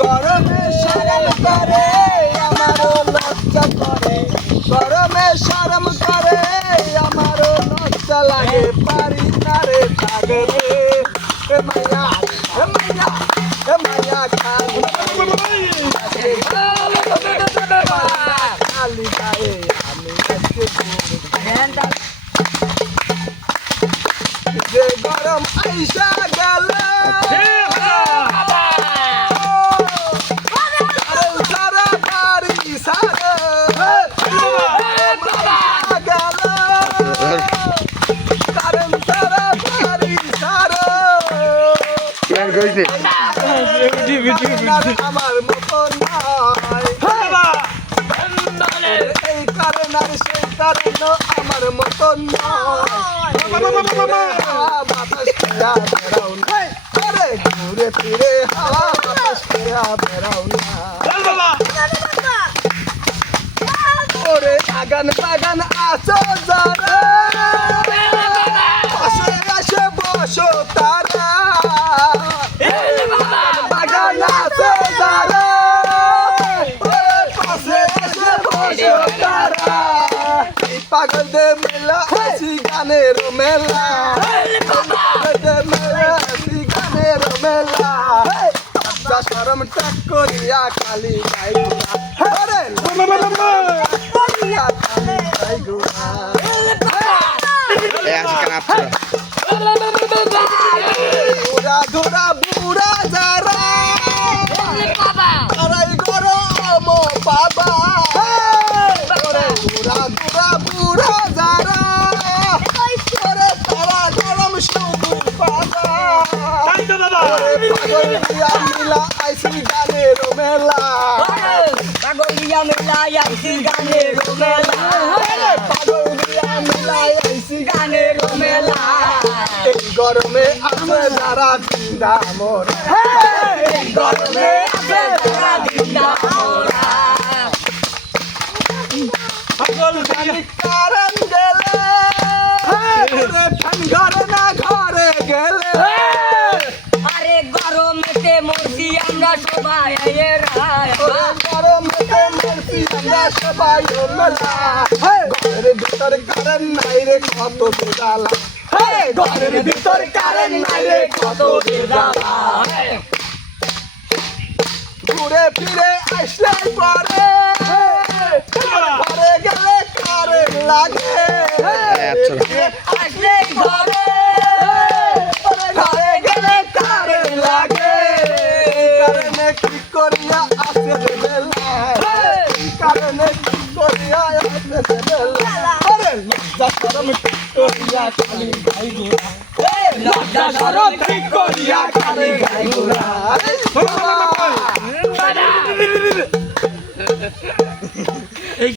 গরমে শরম করে আমারও লজ্জা করে, গরমে শরম করে আমারও লজ্জা লাগে, পারি না রে থাকতে এ মাইয়া এ মাইয়া এ মাইয়া খালি খালি গায়ে আমি আজকে যে গরম আইসা গেল সারা বাড়ি সারা গেল কারণ সারা বাড়ি সারা আমার মতো নয় এই কারণ আর সেই কারণ আমার মতো নয় বাতাস খেয়া বেড়াও না আরে ঘুরে ফিরে হাওয়া বাতাস খেয়া বেড়াও না ওরে আগান বাগান আছো যারা পাশে আসে বসো তারা বাগান আছে যারা পাশে এসে বসো তারা পাগলদের মেলা আছি গানের মেলা, পাগলদের মেলা আছি গানের মেলা, লজ্জা শরম ত্যাগ করিয়া খালি গাই ঘোড়া, আরে করিয়া খালি গাই ঘোড়া বুড়া ধরা বুড়া যারা আড়াই গরম বাবা বুড়া ধরা বুড়া যারা তারা গরম শুধু বাবা পাগল দিয়া মিলা আইসি গানের মেলা, পাগল দিয়া মেলা আইসি গানের মেলা, পাগল দিয়া মিলা আইসি গানের মেলা, এই গরমে আছে যারা জিন্দা মোরা, এই গরমে আছে যারা জিন্দা মোরা, পাগল গানি কারণ গেলে ওরে ঠান্ডার না ঘরে গেলে, আরে গরমেতে মরছি আমরা সবাই ওরে গরমেতে মরছি আমরা সবাই মেলা, ঘরের ভিতর কারণ নাই রে কত বেদালা, ঘরের ভিতর কারণ নাই রে কত বেদালা, ঘুরে ফিরে আসলে পরে ঘরে গেলে কারেন্ট লাগে, আসলে ঘরে ঘরে গেলে কারেন্ট লাগে, কারণে কি করিয়া আসে রে বেলা, কারণে কি করিয়া আসে রে বেলা, আরে লজ্জা শরম ঠিক করিয়া খালি গাই ঘোড়া, লজ্জা শরম ঠিক করিয়া খালি গাই ঘোড়া।